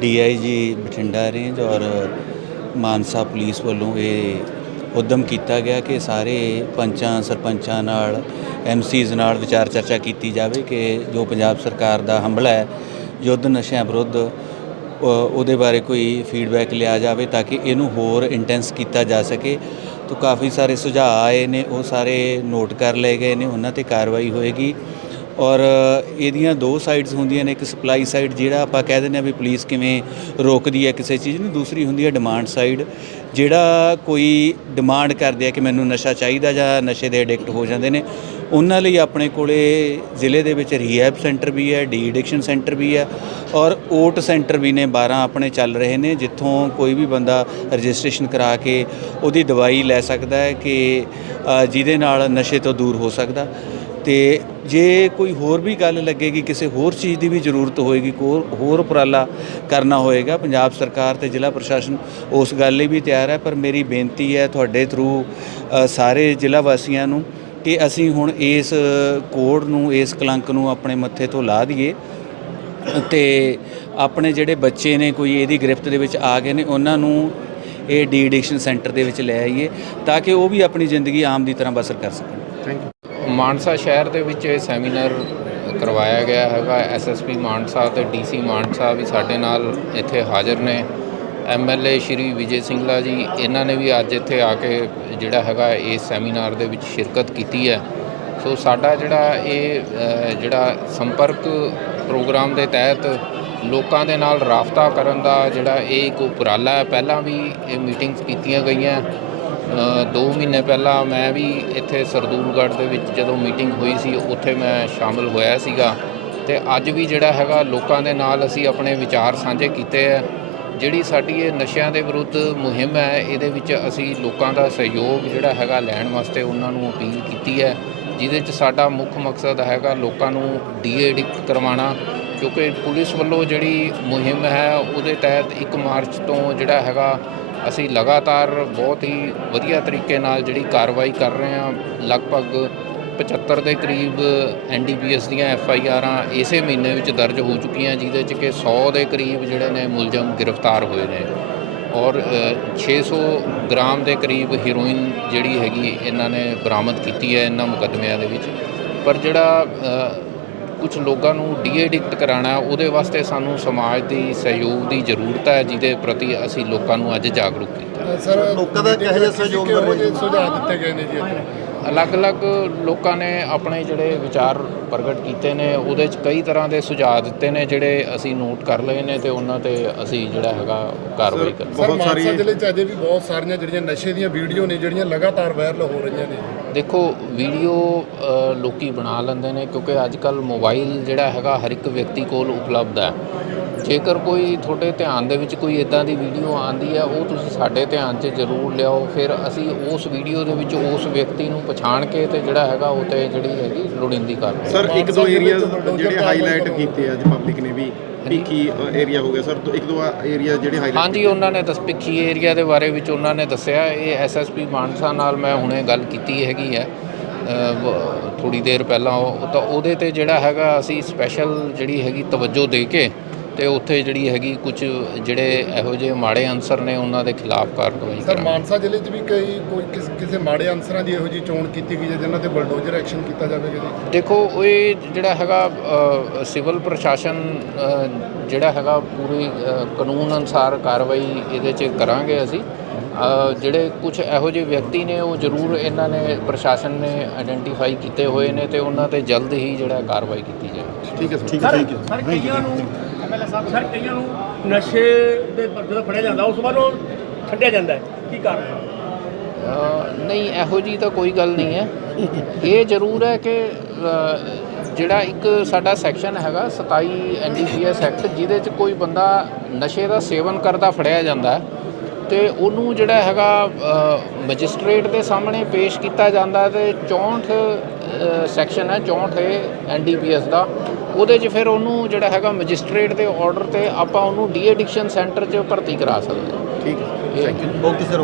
DIG Bathinda range ਔਰ Mansa police ਵੱਲੋਂ ਇਹ ਉਦਮ ਕੀਤਾ ਗਿਆ ਕਿ ਸਾਰੇ ਪੰਚਾਂ, ਸਰਪੰਚਾਂ ਨਾਲ ਐਮਸੀਜ਼ ਨਾਲ ਵਿਚਾਰ ਚਰਚਾ ਕੀਤੀ ਜਾਵੇ ਕਿ ਜੋ ਪੰਜਾਬ ਸਰਕਾਰ ਦਾ ਹਮਲਾ ਹੈ, ਯੁੱਧ ਨਸ਼ਿਆਂ ਵਿਰੁੱਧ ਉਹਦੇ ਬਾਰੇ ਕੋਈ ਫੀਡਬੈਕ ਲਿਆ ਜਾਵੇ ਤਾਂ ਕਿ ਇਹਨੂੰ ਹੋਰ ਇੰਟੈਂਸ ਕੀਤਾ ਜਾ ਸਕੇ। ਤੋਂ ਕਾਫੀ ਸਾਰੇ ਸੁਝਾਅ ਆਏ ਨੇ, ਉਹ ਸਾਰੇ ਨੋਟ ਕਰ ਲਏ ਗਏ ਨੇ, ਉਹਨਾਂ ਤੇ ਕਾਰਵਾਈ ਹੋਏਗੀ। ਔਰ ਇਹਦੀਆਂ ਦੋ ਸਾਈਡਸ ਹੁੰਦੀਆਂ ਨੇ, ਇੱਕ ਸਪਲਾਈ ਸਾਈਡ ਜਿਹੜਾ ਆਪਾਂ ਕਹਿ ਦਿੰਦੇ ਆ ਵੀ ਪੁਲਿਸ ਕਿਵੇਂ ਰੋਕਦੀ ਹੈ ਕਿਸੇ ਚੀਜ਼ ਨੂੰ, ਦੂਸਰੀ ਹੁੰਦੀ ਹੈ ਡਿਮਾਂਡ ਸਾਈਡ ਜਿਹੜਾ ਕੋਈ ਡਿਮਾਂਡ ਕਰਦੇ ਆ ਕਿ ਮੈਨੂੰ ਨਸ਼ਾ ਚਾਹੀਦਾ ਜਾਂ ਨਸ਼ੇ ਦੇ ਐਡਿਕਟ ਹੋ ਜਾਂਦੇ ਨੇ, ਉਹਨਾਂ ਲਈ ਆਪਣੇ ਕੋਲੇ ਜ਼ਿਲ੍ਹੇ ਦੇ ਵਿੱਚ ਰੀਹੈਬ ਸੈਂਟਰ ਵੀ ਹੈ ਡੀ ਐਡਿਕਸ਼ਨ ਸੈਂਟਰ ਵੀ ਹੈ ਔਰ ਓਟ ਸੈਂਟਰ ਵੀ ਨੇ 12 ਆਪਣੇ ਚੱਲ ਰਹੇ ਨੇ, ਜਿੱਥੋਂ ਕੋਈ ਵੀ ਬੰਦਾ ਰਜਿਸਟ੍ਰੇਸ਼ਨ ਕਰਾ ਕੇ ਉਹਦੀ ਦਵਾਈ ਲੈ ਸਕਦਾ ਹੈ ਕਿ ਜਿਹਦੇ ਨਾਲ ਨਸ਼ੇ ਤੋਂ ਦੂਰ ਹੋ ਸਕਦਾ। ਤੇ ਜੇ ਕੋਈ ਹੋਰ ਵੀ ਗੱਲ ਲੱਗੇਗੀ, ਕਿਸੇ ਹੋਰ ਚੀਜ਼ ਦੀ ਵੀ ਜ਼ਰੂਰਤ ਹੋਏਗੀ ਕੋਈ ਹੋਰ ਉਪਰਾਲਾ ਕਰਨਾ ਹੋਏਗਾ, ਪੰਜਾਬ ਸਰਕਾਰ ਤੇ ਜ਼ਿਲ੍ਹਾ ਪ੍ਰਸ਼ਾਸਨ ਉਸ ਗੱਲ ਲਈ ਵੀ ਤਿਆਰ ਹੈ, ਪਰ ਮੇਰੀ ਬੇਨਤੀ ਹੈ ਤੁਹਾਡੇ ਥਰੂ ਸਾਰੇ ਜ਼ਿਲ੍ਹਾ ਵਾਸੀਆਂ ਨੂੰ ਕਿ ਅਸੀਂ ਹੁਣ ਇਸ ਕੋਡ ਨੂੰ, ਇਸ ਕਲੰਕ ਨੂੰ ਆਪਣੇ ਮੱਥੇ ਤੋਂ ਲਾ ਦਈਏ ਤੇ ਆਪਣੇ ਜਿਹੜੇ ਬੱਚੇ ਨੇ, ਕੋਈ ਇਹਦੀ ਗ੍ਰਿਫਤ ਦੇ ਵਿੱਚ ਆ ਗਏ ਨੇ, ਉਹਨਾਂ ਨੂੰ ਇਹ ਡੀ ਐਡਿਕਸ਼ਨ ਸੈਂਟਰ ਦੇ ਵਿੱਚ ਲੈ ਆਈਏ ਤਾਂ ਕਿ ਉਹ ਵੀ ਆਪਣੀ ਜ਼ਿੰਦਗੀ ਆਮ ਦੀ ਤਰ੍ਹਾਂ ਬਸਰ ਕਰ ਸਕਣ। ਥੈਂਕ ਯੂ ਮਾਨਸਾ ਸ਼ਹਿਰ ਦੇ ਵਿੱਚ ਇਹ ਸੈਮੀਨਾਰ ਕਰਵਾਇਆ ਗਿਆ ਹੈਗਾ। ਐਸਐਸਪੀ ਮਾਨਸਾ ਤੇ ਡੀਸੀ ਮਾਨਸਾ ਵੀ ਸਾਡੇ ਨਾਲ ਇੱਥੇ ਹਾਜ਼ਰ ਨੇ। ਐਮਐਲਏ ਸ਼੍ਰੀ ਵਿਜੇ ਸਿੰਘਲਾ ਜੀ, ਇਹਨਾਂ ਨੇ ਵੀ ਅੱਜ ਇੱਥੇ ਆ ਕੇ ਜਿਹੜਾ ਹੈਗਾ ਇਸ ਸੈਮੀਨਾਰ ਦੇ ਵਿੱਚ ਸ਼ਿਰਕਤ ਕੀਤੀ ਹੈ। ਸੋ ਸਾਡਾ ਜਿਹੜਾ ਇਹ ਜਿਹੜਾ ਸੰਪਰਕ ਪ੍ਰੋਗਰਾਮ ਦੇ ਤਹਿਤ ਲੋਕਾਂ ਦੇ ਨਾਲ ਰਾਬਤਾ ਕਰਨ ਦਾ ਜਿਹੜਾ ਇਹ ਇੱਕ ਉਪਰਾਲਾ ਹੈ। ਪਹਿਲਾਂ ਵੀ ਇਹ ਮੀਟਿੰਗਸ ਕੀਤੀਆਂ ਗਈਆਂ। ਅ, ਦੋ ਮਹੀਨੇ ਪਹਿਲਾਂ ਮੈਂ ਵੀ ਇੱਥੇ ਸਰਦੂਲਗੜ੍ਹ ਦੇ ਵਿੱਚ ਜਦੋਂ ਮੀਟਿੰਗ ਹੋਈ ਸੀ ਉੱਥੇ ਮੈਂ ਸ਼ਾਮਲ ਹੋਇਆ ਸੀਗਾ। ਤੇ ਅੱਜ ਵੀ ਜਿਹੜਾ ਹੈਗਾ ਲੋਕਾਂ ਦੇ ਨਾਲ ਅਸੀਂ ਆਪਣੇ ਵਿਚਾਰ ਸਾਂਝੇ ਕੀਤੇ ਹੈ ਜਿਹੜੀ ਸਾਡੀ ਇਹ ਨਸ਼ਿਆਂ ਦੇ ਵਿਰੁੱਧ ਮੁਹਿੰਮ ਹੈ ਇਹਦੇ ਵਿੱਚ ਅਸੀਂ ਲੋਕਾਂ ਦਾ ਸਹਿਯੋਗ ਜਿਹੜਾ ਹੈਗਾ ਲੈਣ ਵਾਸਤੇ ਉਹਨਾਂ ਨੂੰ ਅਪੀਲ ਕੀਤੀ ਹੈ। ਜਿਹਦੇ 'ਚ ਸਾਡਾ ਮੁੱਖ ਮਕਸਦ ਹੈਗਾ ਲੋਕਾਂ ਨੂੰ ਡੀ ਐਡਿਕਟ ਕਰਵਾਉਣਾ ਕਿਉਂਕਿ ਪੁਲਿਸ ਵੱਲੋਂ ਜਿਹੜੀ ਮੁਹਿੰਮ ਹੈ ਉਹਦੇ ਤਹਿਤ 1 ਮਾਰਚ ਤੋਂ ਜਿਹੜਾ ਹੈਗਾ ਅਸੀਂ ਲਗਾਤਾਰ ਬਹੁਤ ਹੀ ਵਧੀਆ ਤਰੀਕੇ ਨਾਲ ਜਿਹੜੀ ਕਾਰਵਾਈ ਕਰ ਰਹੇ ਹਾਂ ਲਗਭਗ 75 ਦੇ ਕਰੀਬ ਐਨਡੀਪੀਐਸ ਦੀਆਂ ਐਫ ਆਈ ਆਰਾਂ ਇਸੇ ਮਹੀਨੇ ਵਿੱਚ ਦਰਜ ਹੋ ਚੁੱਕੀਆਂ ਜਿਹਦੇ 'ਚ ਕਿ 100 ਦੇ ਕਰੀਬ ਜਿਹੜੇ ਨੇ ਮੁਲਜ਼ਮ ਗ੍ਰਿਫਤਾਰ ਹੋਏ ਨੇ ਔਰ ਅ, 600 ਗ੍ਰਾਮ ਦੇ ਕਰੀਬ ਹੀਰੋਇਨ ਜਿਹੜੀ ਹੈਗੀ ਇਹਨਾਂ ਨੇ ਬਰਾਮਦ ਕੀਤੀ ਹੈ ਇਹਨਾਂ ਮੁਕੱਦਮਿਆਂ ਦੇ ਵਿੱਚ। ਪਰ ਜਿਹੜਾ ਕੁਝ ਲੋਕਾਂ ਨੂੰ ਡੀ ਐਡਿਕਟ ਕਰਾਉਣਾ ਉਹਦੇ ਵਾਸਤੇ ਸਾਨੂੰ ਸਮਾਜ ਦੀ ਸਹਿਯੋਗ ਦੀ ਜ਼ਰੂਰਤ ਹੈ ਜਿਹਦੇ ਪ੍ਰਤੀ ਅਸੀਂ ਲੋਕਾਂ ਨੂੰ ਅੱਜ ਜਾਗਰੂਕ ਕੀਤਾ। ਸਰ ਲੋਕਾਂ ਦਾ ਕਿਹੋ ਜਿਹਾ ਸਹਿਯੋਗ? ਸੁਝਾਅ ਦਿੱਤੇ ਗਏ ਨੇ ਜੀ ਅਲੱਗ-ਅਲੱਗ ਲੋਕਾਂ ਨੇ ਆਪਣੇ ਜਿਹੜੇ ਵਿਚਾਰ ਪ੍ਰਗਟ ਕੀਤੇ ਨੇ ਉਹਦੇ 'ਚ ਕਈ ਤਰ੍ਹਾਂ ਦੇ ਸੁਝਾਅ ਦਿੱਤੇ ਨੇ ਜਿਹੜੇ ਅਸੀਂ ਨੋਟ ਕਰ ਲਏ ਨੇ ਤੇ ਉਹਨਾਂ ਤੇ ਅਸੀਂ ਜਿਹੜਾ ਹੈਗਾ ਕਾਰਵਾਈ ਕਰ ਸਰ ਬਹੁਤ ਮਾਨਸਾ ਸਾਰੀ- ਜ਼ਿਲ੍ਹੇ 'ਚ ਅਜੇ ਵੀ ਬਹੁਤ ਸਾਰੀਆਂ ਜਿਹੜੀਆਂ ਨਸ਼ੇ ਦੀਆਂ ਵੀਡੀਓ ਨੇ ਜਿਹੜੀਆਂ ਲਗਾਤਾਰ ਵਾਇਰਲ ਹੋ ਰਹੀਆਂ ਨੇ। ਦੇਖੋ ਵੀਡੀਓ ਲੋਕੀ ਬਣਾ ਲੈਂਦੇ ਨੇ ਕਿਉਂਕਿ ਅੱਜ ਕੱਲ ਮੋਬਾਈਲ ਜਿਹੜਾ ਹੈਗਾ ਹਰ ਇੱਕ ਵਿਅਕਤੀ ਕੋਲ ਉਪਲਬਧ ਹੈ। ਜੇਕਰ ਕੋਈ ਤੁਹਾਡੇ ਧਿਆਨ ਦੇ ਵਿੱਚ ਕੋਈ ਇਦਾਂ ਦੀ ਵੀਡੀਓ ਆਂਦੀ ਹੈ ਉਹ ਤੁਸੀਂ ਸਾਡੇ ਧਿਆਨ 'ਚ ਜ਼ਰੂਰ ਲਿਆਓ। ਫਿਰ ਅਸੀਂ ਉਸ ਵੀਡੀਓ ਦੇ ਵਿੱਚ ਉਸ ਵਿਅਕਤੀ ਨੂੰ ਪਛਾਣ ਕੇ ਤੇ ਜਿਹੜਾ ਹੈਗਾ ਉਹ ਤੇ ਜਿਹੜੀ ਹੈਗੀ ਲੋੜੀਂਦੀ ਕਾਰਵਾਈ ਸਰ ਇੱਕ ਦੋ ਏਰੀਆ ਜਿਹੜੇ ਹਾਈਲਾਈਟ ਕਰੋ। ਕੀਤੇ ਅੱਜ ਪਬਲਿਕ ਨੇ ਵੀ। ਭੀਖੀ ਏਰੀਆ ਹੋ ਗਿਆ? ਸਰ ਤੋਂ ਇੱਕ ਦੋ ਏਰੀਆ ਜਿਹੜੇ ਹਾਈਲਾਈਟ ਹਾਂਜੀ ਉਹਨਾਂ ਨੇ ਦਸ ਪਿੱਖੀ ਏਰੀਆ ਦੇ ਬਾਰੇ ਵਿੱਚ ਉਹਨਾਂ ਨੇ ਦੱਸਿਆ। ਇਹ ਐਸਐਸਪੀ ਮਾਨਸਾ ਨਾਲ ਮੈਂ ਹੁਣੇ ਗੱਲ ਕੀਤੀ ਹੈਗੀ ਹੈ। ਥੋੜੀ ਦੇਰ ਪਹਿਲਾਂ ਉਹ ਤਾਂ ਉਹਦੇ ਤੇ ਜਿਹੜਾ ਹੈਗਾ ਅਸੀਂ ਸਪੈਸ਼ਲ ਜਿਹੜੀ ਹੈਗੀ ਤਵੱਜੋ ਦੇ ਕੇ ਤੇ ਉੱਥੇ ਜਿਹੜੀ ਹੈਗੀ ਕੁਝ ਜਿਹੜੇ ਇਹੋ ਜਿਹੇ ਮਾੜੇ ਅਨਸਰ ਨੇ ਉਹਨਾਂ ਦੇ ਖਿਲਾਫ ਕਾਰਵਾਈ ਸਰ ਮਾਨਸਾ ਜ਼ਿਲ੍ਹੇ 'ਚ ਵੀ ਕਈ ਕੋਈ ਕਿਸ- ਕਿਸੇ ਮਾੜੇ ਅਨਸਰਾਂ ਦੀ ਇਹੋ ਜਿਹੀ ਚੋਣ ਕੀਤੀ ਗਈ ਹੈ ਜਿਨ੍ਹਾਂ ਤੇ ਬਲਡੋਜ਼ਰ ਐਕਸ਼ਨ ਕੀਤਾ ਜਾਵੇਗਾ ਜੀ? ਦੇਖੋ ਉਹ ਇਹ ਜਿਹੜਾ ਹੈਗਾ ਸਿਵਲ ਪ੍ਰਸ਼ਾਸਨ ਜਿਹੜਾ ਹੈਗਾ ਪੂਰੀ ਕਾਨੂੰਨ ਅਨੁਸਾਰ ਕਾਰਵਾਈ ਇਹਦੇ 'ਚ ਕਰਾਂਗੇ ਅਸੀਂ। ਜਿਹੜੇ ਕੁਝ ਇਹੋ ਜਿਹੇ ਵਿਅਕਤੀ ਨੇ ਉਹ ਜ਼ਰੂਰ ਇਹਨਾਂ ਨੇ ਪ੍ਰਸ਼ਾਸਨ ਨੇ ਆਇਡੈਂਟੀਫਾਈ ਕੀਤੇ ਹੋਏ ਨੇ ਤੇ ਉਹਨਾਂ ਤੇ ਜਲਦ ਹੀ ਜਿਹੜਾ ਕਾਰਵਾਈ ਕੀਤੀ ਜਾਵੇ। ਠੀਕ ਹੈ ਸਰ। ਠੀਕ ਹੈ ਥੈਂਕ ਯੂ ਸਰ, ਕਈਆਂ ਨੂੰ ਨਸ਼ੇ ਦੇ ਜਦੋਂ ਫੜਿਆ ਜਾਂਦਾ, ਉਸ ਤੋਂ ਬਾਅਦ ਉਹ ਛੱਡਿਆ ਜਾਂਦਾ ਹੈ। ਕੀ ਕਾਰਨ ਨਹੀਂ, ਇਹੋ ਜੀ ਤਾਂ ਕੋਈ ਗੱਲ ਨਹੀਂ ਹੈ। ਇਹ ਜ਼ਰੂਰ ਹੈ ਕਿ ਜਿਹੜਾ ਇੱਕ ਸਾਡਾ ਸੈਕਸ਼ਨ ਹੈਗਾ 27 ਐਨਡੀਪੀਐਸ ਐਕਟ ਜਿਹਦੇ 'ਚ ਕੋਈ ਬੰਦਾ ਨਸ਼ੇ ਦਾ ਸੇਵਨ ਕਰਦਾ, ਫੜਿਆ ਜਾਂਦਾ ਹੈ, ਤੇ ਉਹਨੂੰ ਜਿਹੜਾ ਹੈਗਾ ਮੈਜਿਸਟ੍ਰੇਟ ਦੇ ਸਾਹਮਣੇ ਪੇਸ਼ ਕੀਤਾ ਜਾਂਦਾ ਹੈ ਤੇ 64 ਸੈਕਸ਼ਨ ਹੈ 64 ਐਨਡੀਪੀਐਸ ਦਾ। ਉਹਦੇ 'ਚ ਫਿਰ ਉਹਨੂੰ ਜਿਹੜਾ ਹੈਗਾ ਮੈਜਿਸਟ੍ਰੇਟ ਦੇ ਆਰਡਰ ਤੇ ਆਪਾਂ ਉਹਨੂੰ ਡੀ ਐਡਿਕਸ਼ਨ ਸੈਂਟਰ 'ਚ ਭਰਤੀ ਕਰਾ ਸਕਦੇ ਹਾਂ। ਠੀਕ ਹੈ। ਇਹ ਓਕੇ ਸਰ